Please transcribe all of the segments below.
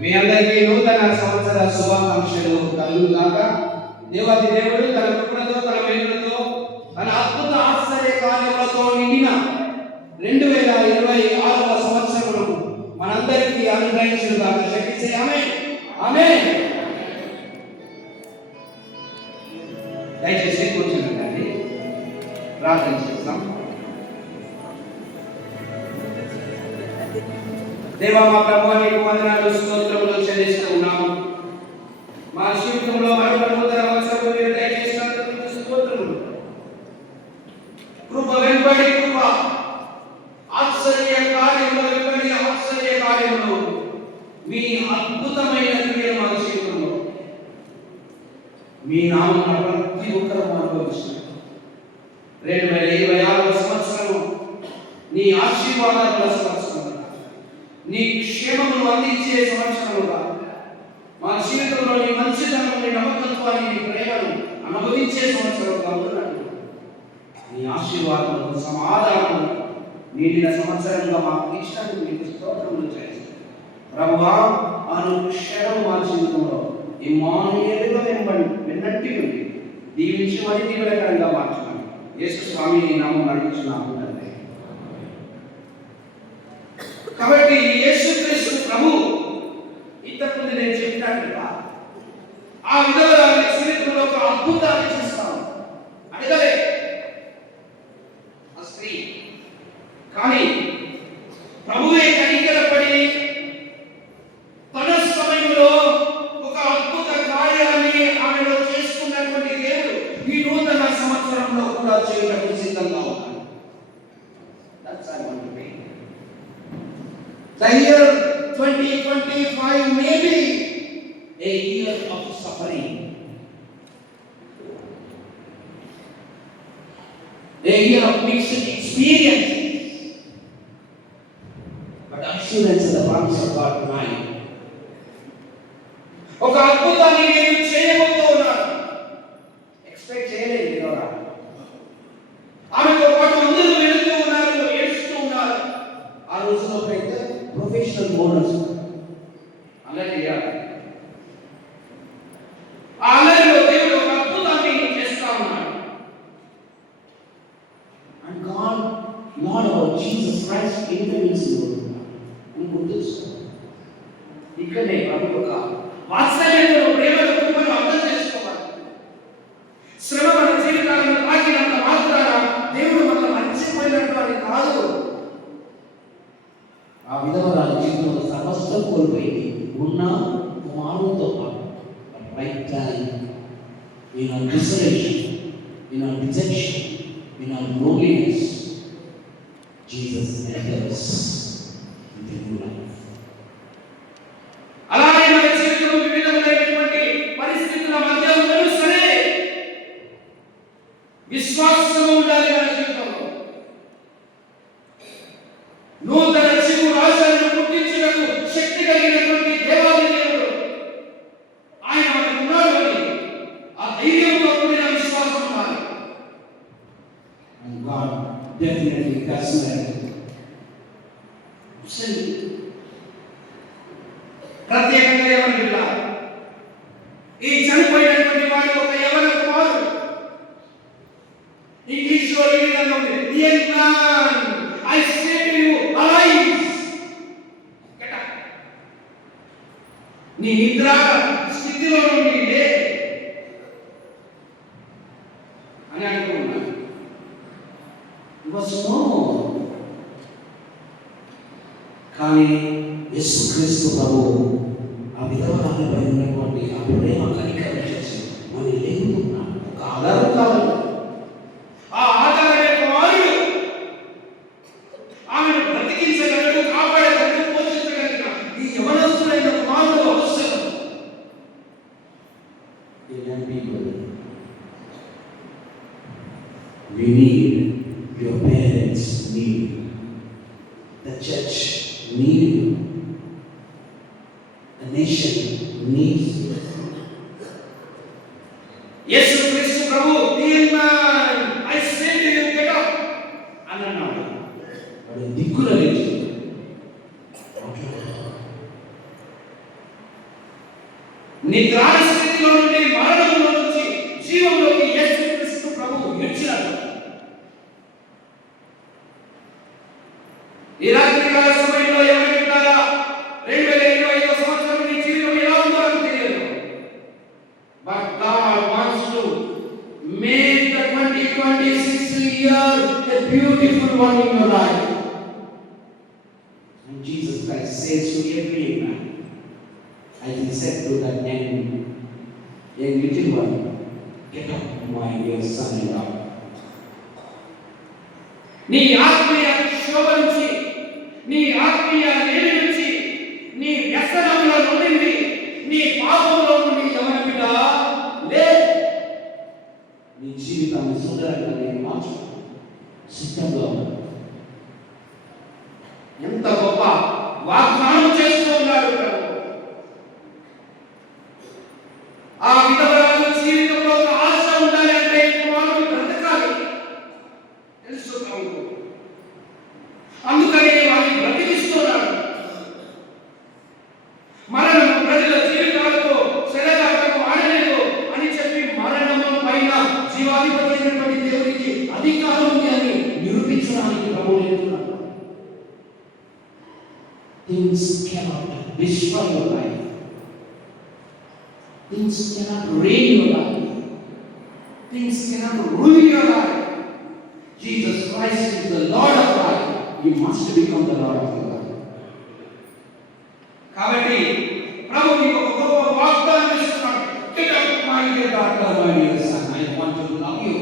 మీ అందరికీ నూతన సంవత్సర శుభాకాంక్షలు కలుగుగాక. దేవాది దేవుడు తన కృపలతో, తన మేలులతో, తన అద్భుత ఆశ్చర్య కార్యములతో నిండిన 2026వ సంవత్సరమును మనందరికీ అనుగ్రహించుగాక. శక్తి ఆమేన్, ఆమేన్. దయచేసి కూర్చోండి, ప్రార్థన చేస్తాం. దేవా, మా ప్రభువా, నీకు వందనాలు, స్తోత్రములు చెల్లిస్తూ ఉన్నాము. మా జీవితంలో మరొక నూతన సంవత్సరము మీరు దయచేసినందుకు మీకు స్తోత్రములు. కృప వెంబడి కృప, ఆశ్చర్య కార్యములు వెంబడి ఆశ్చర్య కార్యములు, మీ అద్భుతమైన క్రియలు మా జీవితంలో మీ నామమున ప్రతి ఒక్కరూ అనుభవిస్తున్నారు. 2026వ సంవత్సరము నీ ఆశీర్వాదాల సంవత్సరం, నీ క్షేమమును అందించే సంవత్సరముగా, మా జీవితంలో నీ మంచితనం, నీ నమ్మకత్వాన్ని, నీ ప్రేమను అనుభవించే సంవత్సరంగా ఉంటున్నాను. నీ ఆశీర్వాదములు, సమాధానం నిండిన సంవత్సరంగా మాకు ఇష్టాన్ని మీకు స్తోత్రములు చేస్తాను. ప్రభువా, అనుక్షణం మా జీవితంలో ఇమ్మానుయేలుగా వెన్నట్టి ఉంది దీవించి మరి దీవెనకరంగా మార్చున్నాను. యేసు స్వామి నీ నామమున అడుగుచున్నాము తండ్రి. కాబట్టి యేసుక్రీస్తు ప్రభు ఇంతకుముందు నేను చెప్పినాను కదా, ఆ విధవరాలి చరిత్రలో ఒక అద్భుతాన్ని చేస్తాను అడగలే ఆ స్త్రీ. కానీ ప్రభువే కనికరపడి తన సమయంలో ఒక అద్భుత కార్యాన్ని ఆమెలో చేసుకున్నటువంటి దేవుడు ఈ నూతన సంవత్సరంలో కూడా చేయడానికి సిద్ధంగా ఉన్నాడు. The year 2025 may be a year of suffering, a year of mixed experiences, but assurance of the promise of God tonight. ఒక అద్భుతాన్ని నేను చేయబోతూ ఉన్నాను. ఎక్స్పెక్ట్ చేయలేదు కదా. ఆమెతో పాటు అందరూ వెళుతూ ఉన్నారు, ఏడుస్తూ ఉన్నారు. ఆ రోజులో అయితే ప్రొఫెషనల్ మోడల్స్ అలాగే ఆ అల్లరిలో దేవుడు ఒక అద్భుతాన్ని చేస్తా ఉన్నాడు. And God not about Jesus Christ intervenes అని గుర్తుంచుకోవాలి. ఇక్కడనే ప్రభు ఒక వాత్సల్యంలో, ప్రేమలో, కృపను అర్థం చేసుకోవాలి. శ్రమ మన జీవితాలను తాకినంత మాత్రాన దేవుడు మనల్ని మర్చిపోయినట్టు అని కాదు. ఆ విధవరాలు జీవితంలో సర్వస్వం కోల్పోయింది. ఉన్న కుమారుడితో పాటు right time, in our desolation, in our dejection, in our loneliness, Jesus enters into new life. అలాగే మన జీవితంలో వివిధమైనటువంటి పరిస్థితుల మధ్య ఉన్నను సరే విశ్వాసం ఉండాలి. మన జీవితంలో నూతన ఆశలను పుట్టించుటకు శక్తి కలిగినటువంటి దేవాది దేవుడు ఆయన మనకు ఉన్నాడు అని ఆ ధైర్యంతో కూడిన విశ్వాసం ఉండాలి. And God definitely does that. ప్రత్యేకంగా ఏమన్నా ఈ చనిపోయినటువంటి వాడి ఒక యవన కుమారుడు ఇంగ్లీష్లో ఈ విధంగా ఉంది, the young man, I say to you, arise. నీ నిద్ర స్థితిలో నుండి లే అని అనుకున్నాను. కానీ యేసుక్రీస్తు ప్రభు ఆ విధవరాలిపై ఉన్నటువంటి ఆ ప్రేమ కనికరం చేసి మనం లేకున్నాం. ఒక ఆధారం కావాలి. ఆ ఆధారమే కుమారుడు ఆమెను బ్రతికించగలడు, కాపాడగలడు, పోషించగలిగిన ఈ యవనస్తుడైన కుమారుడు అవసరం. We need, your parents need, the church need you, the nation needs you. యేసుక్రీస్తు ప్రభు, the young man, I say to you, get up అన్నాడు. దిక్కుల లేచి నిద్రాణ స్థితిలో నుండి మరణంలో నుంచి జీవంలోకి యేసుక్రీస్తు ప్రభువు ఇచ్చినాడు. ఈ రాత్రికాల సమయంలో ఏమనుకుంటారా? 2025 సంవత్సరం నీ జీవితం ఎలా ఉందో నాకు తెలియదు. But God wants to make the 2026 year a beautiful one in your life. And Jesus Christ says to every man, as he said to that young little one, get up, my dear son and daughter. నీ ఆత్మీయ శోభ నుంచి, నీ ఆత్మీయ లేమి నుంచి, నీ వ్యసనంలో నుండి, నీ పాపంలో నుండి ఎవరి బిడ్డ లే, నీ జీవితాన్ని సుందరంగా నేను మార్చు సిద్ధంగా ఉన్నాను. ఎంత గొప్ప వాగ్దానం చేస్తూ ఉన్నాడు ప్రభు. ఆ విధవరాలు జీవితంలో ఒక ఆశ ఉండాలి అంటే కుమారుడు బ్రతకాలి తెలుసు ప్రభు. అందుకని వారిని బ్రతికిస్తున్నాడు. మరణం ప్రజల జీవితాలతో చెలగాటకు ఆడలేదు అని చెప్పి మరణము పైన జీవాధిపతి అయినటువంటి దేవునికి అధికారం ఉంది అని నిరూపించడానికి ప్రభు చెప్తున్నాడు. Things cannot destroy your life. Things cannot ruin your life. Things cannot ruin your life. Jesus Christ is the Lord of life. You must become the Lord of your life. కాబట్టి ప్రభు మీకు ఒక గొప్ప వాగ్దానం ఇస్తున్నాడు. Get up, my dear daughter, my dear son. I want to love you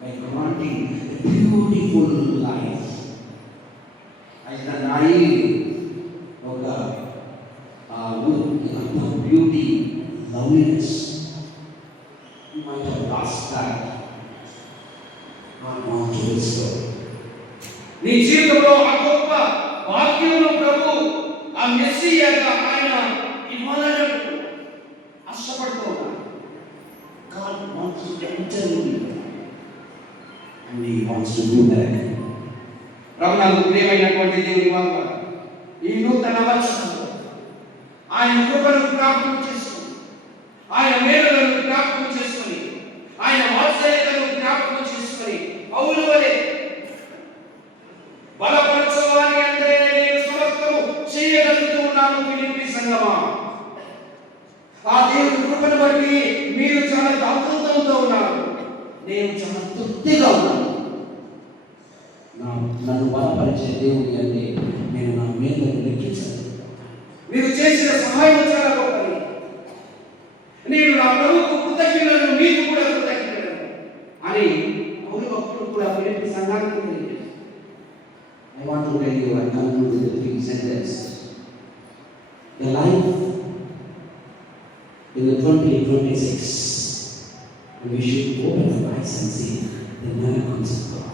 by granting a beautiful life. As the naive of the beauty, loveliness, you might have lost that. God wants to restore. నీ జీవితంలో ఆ గొప్ప వాక్యమును ప్రభు ఆ మెస్సియాగా ఆయన ఇవ్వాలని ఆశపడుతూ ఉన్నాడు. God wants to enter you and he wants to do that. ప్రభువుకు ప్రియమైనటువంటి దేవుని వాగ్దానం ఈ నూతన సంవత్సరంలో ఆయన కృపను జ్ఞాపకం చేసుకొని, ఆయన మేలులను జ్ఞాపకం చేసుకొని, ఆయన వాత్సల్యతను జ్ఞాపకం చేసుకొని, పౌలు వలె బలపరచవాని అంటే నేను సమస్తము చేయగలుగుతూ ఉన్నాను. ఫిలిప్పీ సంఘమా, ఆ దేవుని కృపను బట్టి మీరు చాలా దాతృత్వంతో ఉన్నారు. నేను చాలా తృప్తిగా ఉన్నాను. నన్ను బలపరిచే దేవుని అంటే నేను నా మేలును లెక్కించాను. మీరు చేసిన సహాయం చాలా గొప్పది. నేను నా ప్రభువుకు కృతజ్ఞతలను మీకు కూడా కృతజ్ఞతలను అని పౌలు భక్తుడు కూడా ఫిలిప్పీ సంఘానికి తెలియజేశాడు. I want to tell you, I conclude with the 3 sentences. The life in the 2026, we should open our eyes and see the miracles of God.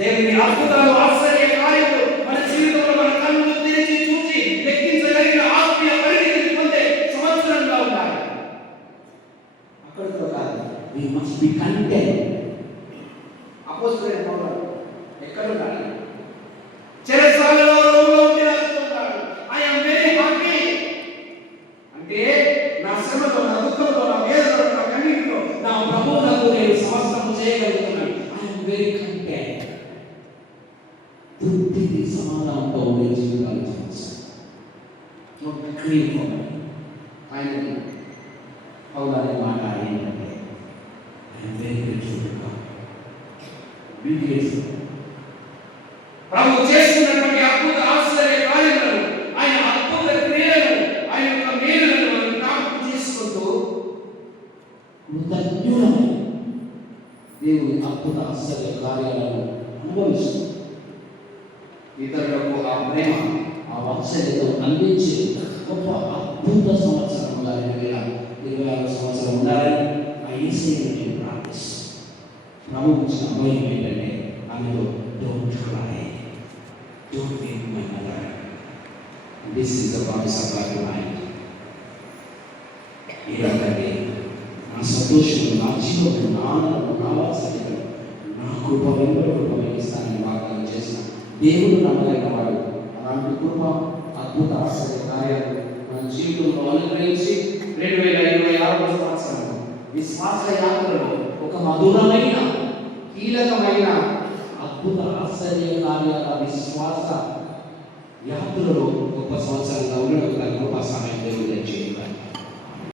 దేవుని అద్భుతాలు, ఆశ్చర్య కార్యాలు మన జీవితంలో మన కన్నులు తెరిచి చూసి లెక్కించగలిగిన ఆత్మీయ పరిణితిని పొందే సంవత్సరంగా ఉండాలి. అక్కడితో కాదు, we must be content. అపోస్తలుడైన పౌలు ఎక్కడ ఉండాలి? చెరసాలలో రోగులో ఉండి రాస్తున్నాడు. I am very happy. అంటే నా శ్రమతో, నా దుఃఖంతో, నా వేదనతో, నా కన్నీటితో నా ప్రభువునకు నేను సమస్తము చేయగలుగుతున్నాను. I am very content. తృప్తి సమాధానంతో ఉండే జీవితాలు జీవిస్తాను. ఆయన పౌలు అనే మాట ఏంటంటే I'm very grateful to God. Be grateful. ప్రభు చేస్తున్నటువంటి అద్భుత ఆశ్చర్య కార్యాలను, ఆయన అద్భుత క్రియలను, ఆయన యొక్క మేలులను మనం జ్ఞాపకం చేసుకుంటూ కృతజ్ఞులమై దేవుని అద్భుత ఆశ్చర్య కార్యాలను అనుభవిస్తూ ఇతరులకు ఆ ప్రేమ, ఆ వాత్సల్యత అందించే గొప్ప అద్భుత సంవత్సరంగా 2026 సంవత్సరం ఉండాలని ఆ యేసయ్యను నేను ప్రార్థిస్తాను. ప్రభు ఇచ్చిన అభయం ఏంటంటే ఆమెతో don't cry, don't weep my mother, this is the promise of God to mind. ఏంటంటే నా సంతోషం, నా జీవితం, నా ఆనందం, నా వాత్సల్యత, నా కృప వెంబడి కృప ఇస్తానని వాగ్దానం దేవుడు నమ్మదగిన వాడు. అలాంటి కృప, అద్భుత ఆశ్చర్య కార్యాలు మన జీవితంలో అనుగ్రహించి 2026 సంవత్సరం విశ్వాస యాత్రలో ఒక మధురమైన, కీలకమైన, అద్భుత ఆశ్చర్య కార్యాల విశ్వాస యాత్రలో గొప్ప సంవత్సరంగా ఉండడం కృపా సమయం దేవుడు దయచేయాలి.